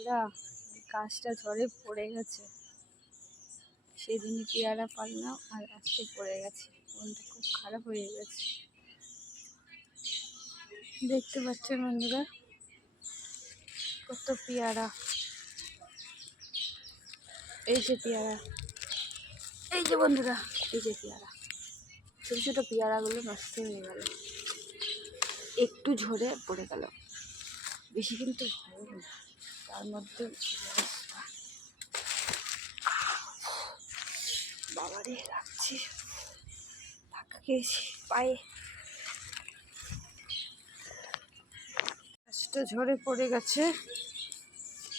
এরা গাছটা ঝড়ে পড়ে গেছে, সেদিনই পেয়ারা পারলাম আর আজকে পড়ে গেছে। মনটা খুব খারাপ হয়ে গেছে। দেখতে পাচ্ছেন বন্ধুরা কত পেয়ারা, এই যে পেয়ারা, এই যে বন্ধুরা, এই যে পেয়ারা, ছোট ছোট পেয়ারাগুলো নষ্ট হয়ে গেল, একটু ঝরে পড়ে গেল, বেশি কিন্তু ভালো না। তার মধ্যে বাবারে রাখছি, ধাক্কা খেয়েছি পায়ে, গাছটা ঝরে পড়ে গেছে,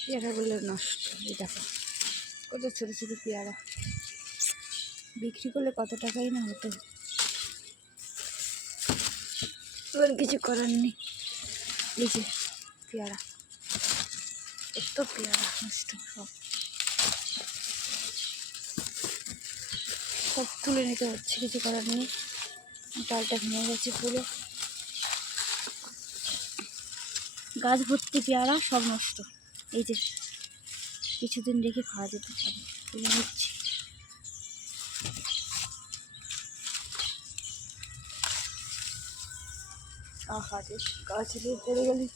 পেয়ারাগুলো নষ্ট। এই দেখো কত ছোট ছোট পেয়ারা, বিক্রি করলে কত টাকাই না হতো, এবার কিছু করার নেই। এই যে পেয়ারা, এত পেয়ারা নষ্ট, সব তুলে নিতে হচ্ছে, কিছু করার নেই। ডালটা ভেঙে গেছে পুরো, গাছ ভর্তি পেয়ারা, সব নষ্ট। এই যে কিছুদিন রেখে খাওয়া যেতে পারে, তুলে নিচ্ছি। আহা রে, গাছ নিয়ে পড়ে গেলি।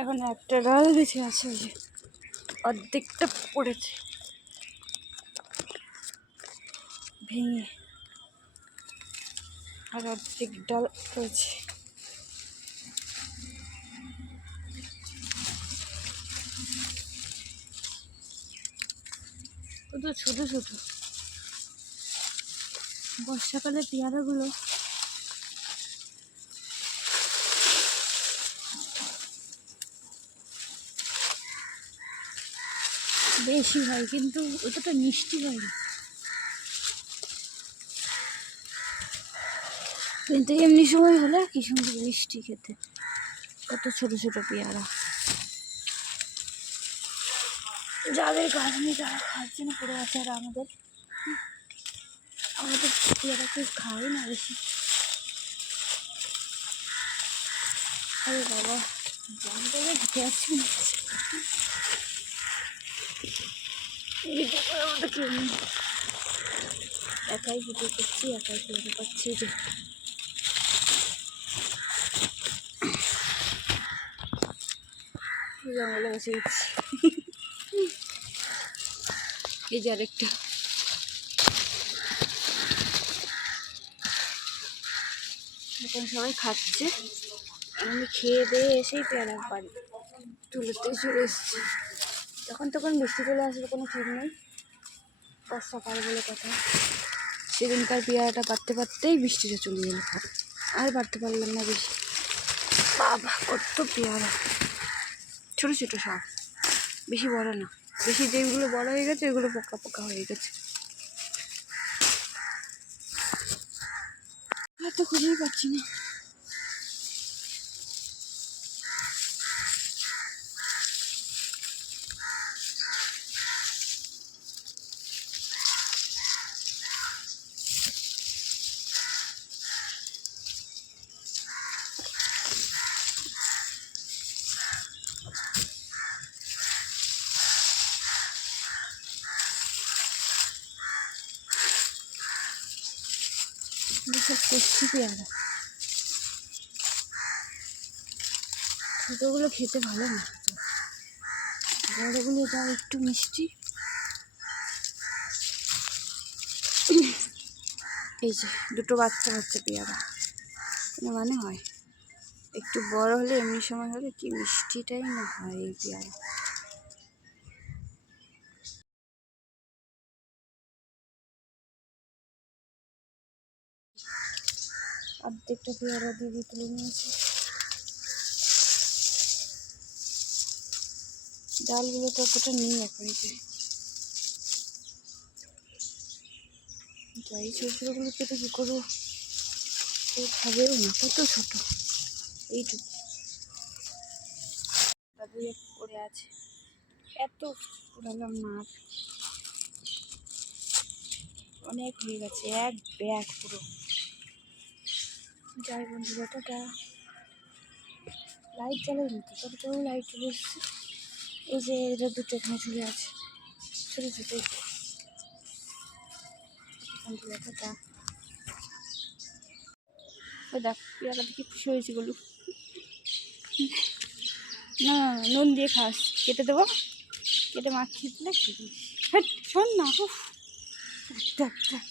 এখন একটা ডাল বেঁচে আছে, ওই যে অর্ধেকটা পড়েছে ভেঙে, আর অর্ধেক ডাল পড়েছে। কত ছোট ছোট, বর্ষাকালে পেয়ারাগুলো বেশি হয়, কিন্তু অতটা মিষ্টি হয় না, কিন্তু এমনি সময় হলে কি সুন্দর মিষ্টি খেতে। কত ছোট ছোট পেয়ারা, যাদের গাছ নেই তারা খাওয়ার জন্য পড়ে আছে, আর আমাদের পেয়ারা কেউ খায় না বেশি। আরে বাবা, জঙ্গলে হেঁটে আসছি, কেউ নেই, একাই হেঁটে করছি, একাই পেয়ারা পাচ্ছি। যে জঙ্গলে বসে গেছি। এই যে আরেকটা, এখন সবাই খাচ্ছে, আমি খেয়ে দিয়ে এসেই পেয়ারা বাড়ি তুলেতে চলে এসেছি। তখন বৃষ্টি চলে আসবে, কোনো ঠিক নেই, বর্ষাকাল বলে কথা। সেদিনকার পেয়ারাটা পারতে পারতেই বৃষ্টিটা চলে গেল, আর পারতে পারলাম না বেশি। বাবা কত পেয়ারা, ছোট ছোট সব, বেশি বড় না, বেশি যেগুলো বড় হয়ে গেছে ওইগুলো পোকা পোকা হয়ে গেছে। আর তো খুঁজেই পাচ্ছি না। সব টেস্টি পেয়ারা, ছোটোগুলো খেতে ভালো না, বড়গুলো যা একটু মিষ্টি। এই যে দুটো বাচ্চা হচ্ছে পেয়ারা, মানে হয় একটু বড় হলে, এমনি সময় হলে কি মিষ্টিটাই না হয় এই পেয়ারা। অর্ধেকটা পেয়ারা দিদি তুলে নিয়েছে, ডালগুলো তো অতটা নেই এখন। যাই ছোটো ছোটোগুলো কেটে কী করবো, কেউ খাবেও না, কত ছোটো এইটুকু। ছড়িয়ে পড়ে আছে, এত পুরানো মাছ অনেক হয়ে গেছে, এক ব্যাগ পুরো। যাই বন্ধুরা, টাটা। লাইট জ্বালাইনি তো, তবে তো লাইট চলে এসছে। এই যে এরা দুটো এখানে ঝুলে আছে, ছোটো ছোটো। বন্ধুরা টাটা। ওই দেখ পিয়াটা দেখি খুশি হয়েছে বলুক। না নুন দিয়ে খাস, কেটে দেবো, কেটে মাখিয়ে দিলে খেয়ে দিস। শোন না, দেখ দেখ।